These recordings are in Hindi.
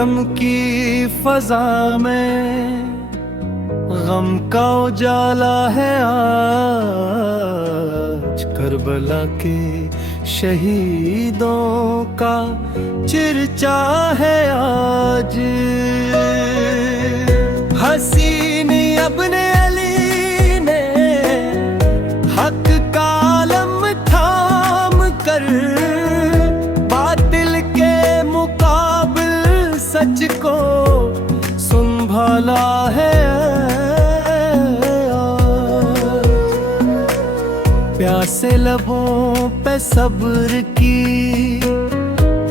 गम की फजा में गम का उजाला है आज। करबला के शहीदों का चर्चा है आज। हसीन अब्ने अली ने हक का आलम थाम कर बातिल के मुकाबिल सच को संभाला है। प्यासे लबों पे सब्र की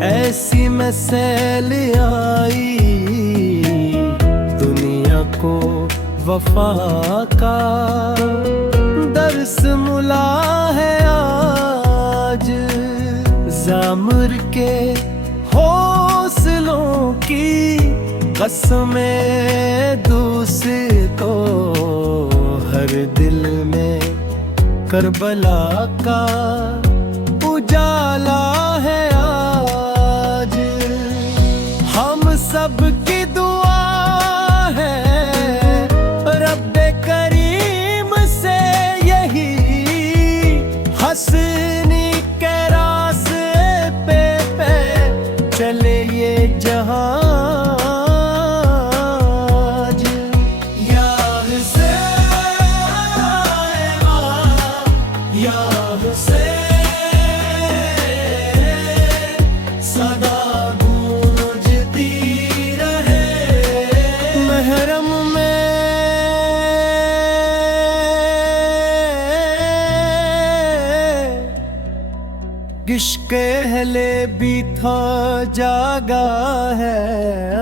ऐसी में सैल आई। दुनिया को वफा का दर्स मुला है आज। ज़ामर के हौसलों की कसमें दूसरे को हर दिल में करबला का उजाला है आज। हम सब की दुआ है रब्बे करीम से यही, हंसनी के रास्ते पे चले ये जहां। सदा गूंजती रहे महरम में इश्क़ अहले भी था जागा है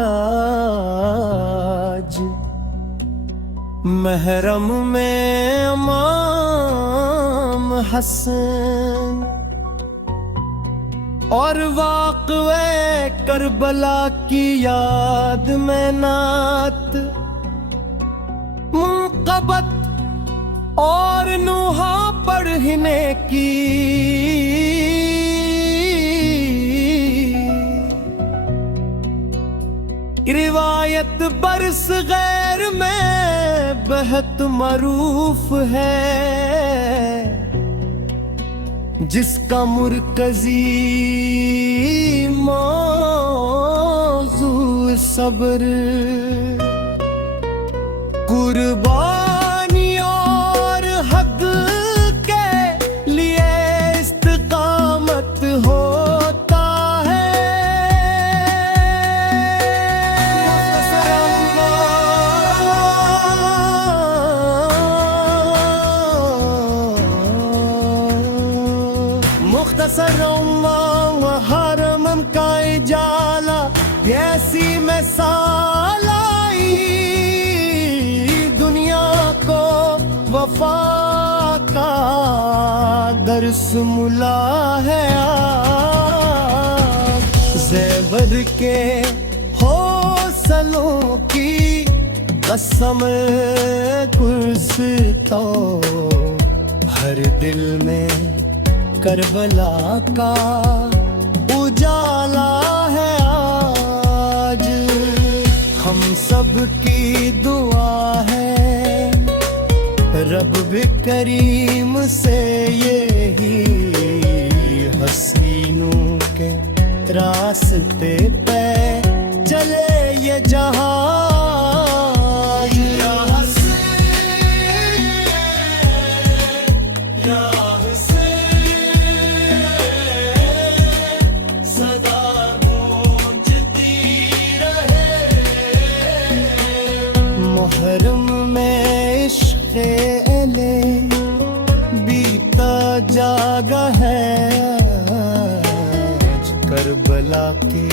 आज। महरम में इमाम हसन और वाक़े करबला की याद में नात मुक़ब्बत और नुहा पढ़ने की। रिवायत बरस गैर में बहुत मरूफ है, जिसका मुरकज़ी मौज़ू सब्र कुर्बानी और हक़ के लिए इस्तिक़ामत होता है। मुख्तसरों हरम का इजाला ऐसी मिसाल आई। दुनिया को वफा का दर्स मुला है आज। ज़ेवर के हौसलों की कसम कुर्सी तो हर दिल में करबला का उजाला है आज। हम सब की दुआ है रब भी करीम से यही, हसीनों के रास्ते पे चले ये जहां। मुहर्रम में इश्क़ अहले बीता जागा है आज। करबला के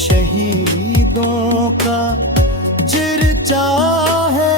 शहीदों का चर्चा है।